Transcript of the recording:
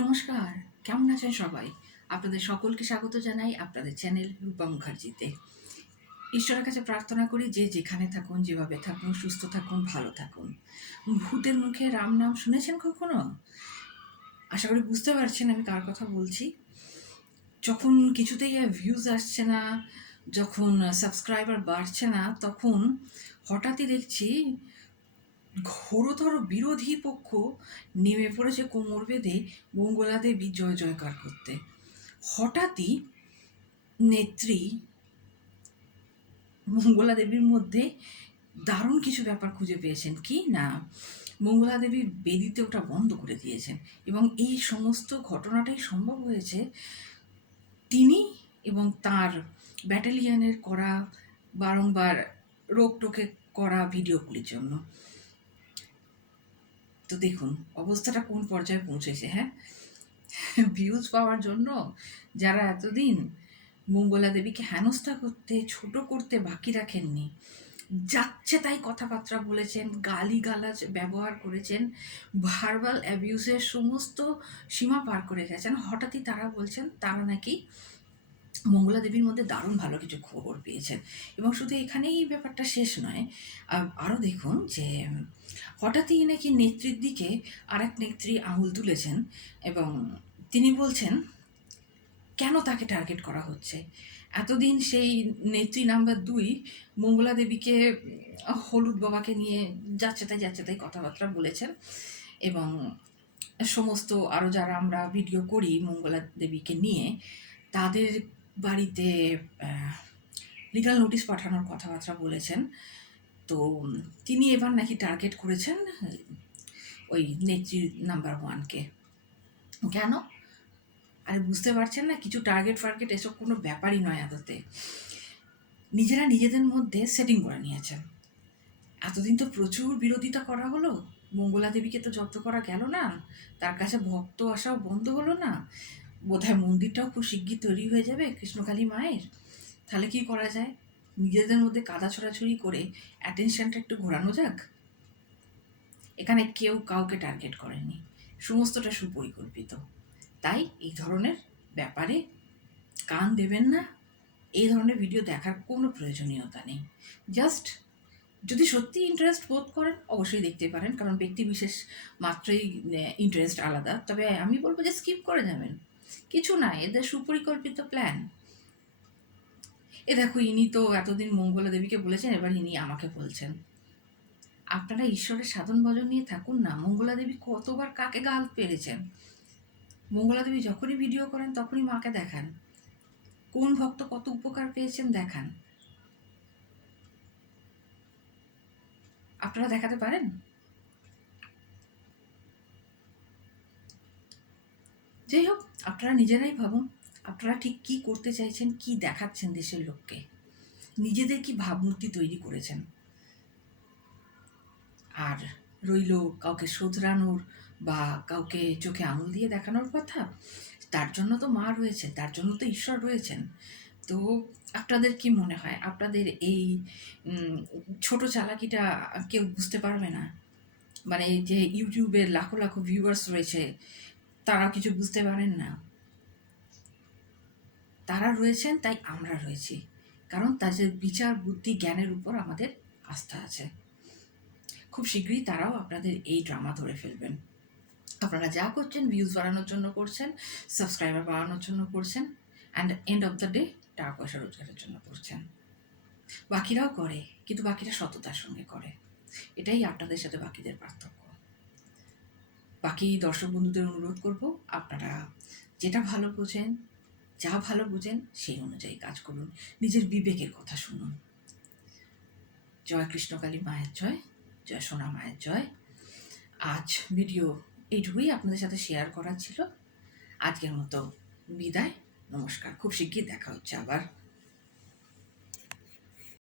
নমস্কার, কেমন আছেন সবাই? আপনাদের সকলকে স্বাগত জানাই আপনাদের চ্যানেল রূপা মুখার্জিতে। ঈশ্বরের কাছে প্রার্থনা করি যে যেখানে থাকুন, যেভাবে থাকুন, সুস্থ থাকুন, ভালো থাকুন। ভূতের মুখে রাম নাম শুনেছেন কখনো? আশা করি বুঝতে পারছেন আমি কার কথা বলছি। যখন কিছুতেই ভিউজ আসছে না, যখন সাবস্ক্রাইবার বাড়ছে না, তখন হঠাৎই দেখছি ঘোরতর বিরোধী পক্ষ নেমে পড়েছে কোমর বেঁধে মঙ্গলা দেবী জয় জয়কার করতে। হঠাৎই নেত্রী মঙ্গলা দেবীর মধ্যে দারুণ কিছু ব্যাপার খুঁজে পেয়েছেন কি না, মঙ্গলা দেবী বেদিতে ওটা বন্ধ করে দিয়েছেন এবং এই সমস্ত ঘটনাটাই সম্ভব হয়েছে তিনি এবং তার ব্যাটালিয়নের করা বারংবার রোকটোকে করা ভিডিওগুলির জন্য। তো দেখুন অবস্থাটা কোন পর্যায়ে পৌঁছেছে। হ্যাঁ, ভিউজ পাওয়ার জন্য যারা এতদিন মঙ্গলা দেবীকে হেনস্থা করতে, ছোট করতে বাকি রাখেননি, যাচ্ছে তাই কথাবার্তা বলেছেন, গালিগালাজ ব্যবহার করেছেন, ভার্বাল অ্যাবিউসের সমস্ত সীমা পার করে গেছেন, হঠাৎই তারা বলছেন তারা নাকি মঙ্গলা দেবীর মধ্যে দারুণ ভালো কিছু খবর পেয়েছেন। এবং শুধু এখানেই ব্যাপারটা শেষ নয়, আরও দেখুন যে হঠাৎই নাকি নেত্রীর দিকে আরেক নেত্রী আঙুল তুলেছেন এবং তিনি বলছেন কেন তাকে টার্গেট করা হচ্ছে। এতদিন সেই নেত্রী নাম্বার ২ মঙ্গলা দেবীকে হলুদ বাবাকে নিয়ে যাচ্ছে তাই কথাবার্তা বলেছেন এবং সমস্ত আরও যারা আমরা ভিডিও করি মঙ্গলা দেবীকে নিয়ে তাদের বাড়িতে লিগাল নোটিশ পাঠানোর কথাবার্তা বলেছেন। তো তিনি এবার নাকি টার্গেট করেছেন ওই নেত্রী নাম্বার 1কে। কেন? আরে বুঝতে পারছেন না, কিছু টার্গেট ফার্গেট এসব কোনো ব্যাপারই নয় আদতে। নিজেরা নিজেদের মধ্যে সেটিং করে নিয়েছেন। এতদিন তো প্রচুর বিরোধিতা করা হলো, মঙ্গলা দেবীকে তো জব্দ করা গেল না, তার কাছে ভক্ত আসাও বন্ধ হলো না, বোধহয় মন্দিরটাও খুব শিগগির তৈরি হয়ে যাবে কৃষ্ণকালী মায়ের। তাহলে কি করা যায়? নিজেদের মধ্যে কাদা ছড়াছড়ি করে অ্যাটেনশনটা একটু ঘোরানো যাক। এখানে কেউ কাউকে টার্গেট করেনি, সমস্তটা সুপরিকল্পিত। তাই এই ধরনের ব্যাপারে কান দেবেন না, এই ধরনের ভিডিও দেখার কোনো প্রয়োজনীয়তা নেই। জাস্ট যদি সত্যি ইন্টারেস্ট বোধ করেন অবশ্যই দেখতে পারেন, কারণ ব্যক্তি বিশেষ মাত্রই ইন্টারেস্ট আলাদা। তবে আমি বলবো যে স্কিপ করে যাবেন, কিছু না, এদের সুপরিকল্পিত প্ল্যান। দেখো ইনি তো এতদিন মঙ্গলা দেবীকে বলেছেন, এবার ইনি আমাকে বলছেন। আপনারা ঈশ্বরের সাধন ভজন নিয়ে থাকুন না। মঙ্গলা দেবী কতবার কাকে গাল পেরেছেন। মঙ্গলা দেবী যখনই ভিডিও করেন তখনই মাকে দেখান, কোন ভক্ত কত উপকার পেয়েছেন দেখান। আপনারা দেখাতে পারেন? যাই হোক, আপনারা নিজেরাই ভাবুন আপনারা ঠিক কি করতে চাইছেন, কি দেখাচ্ছেন দেশের লোককে, নিজেদের কি ভাবমূর্তি তৈরি করেছেন। আর রইল কাউকে শোধরানোর বা কাউকে চোখে আঙুল দিয়ে দেখানোর কথা, তার জন্য তো মা রয়েছে, তার জন্য তো ঈশ্বর রয়েছেন। তো আপনাদের কি মনে হয় আপনাদের এই ছোট চালাকিটা কেউ বুঝতে পারবে না? মানে যে ইউটিউবের লাখো লাখো ভিউয়ার্স রয়েছে তারা কিছু বুঝতে পারেন না? তারা রয়েছেন তাই আমরা রয়েছি, কারণ তাদের বিচার বুদ্ধি জ্ঞানের উপর আমাদের আস্থা আছে। খুব শীঘ্রই তারাও আপনাদের এই ড্রামা ধরে ফেলবেন। আপনারা যা করছেন ভিউজ বাড়ানোর জন্য করছেন, সাবস্ক্রাইবার বাড়ানোর জন্য করছেন, and end of the day টাকা পয়সা রোজগারের জন্য করছেন। বাকিরাও করে, কিন্তু বাকিরা সততার সঙ্গে করে। এটাই আপনাদের সাথে বাকিদের পার্থক্য। বাকি দর্শক বন্ধুদের অনুরোধ করব, আপনারা যেটা ভালো বোঝেন, যা ভালো বোঝেন সেই অনুযায়ী কাজ করুন, নিজের বিবেকের কথা শুনুন। জয় কৃষ্ণকালী মায়ের জয়, জয় সোনা মায়ের জয়। আজ ভিডিও এইটুকুই আপনাদের সাথে শেয়ার করার ছিল। আজকের মতো বিদায়, নমস্কার। খুব শিগগির দেখা হচ্ছে আবার।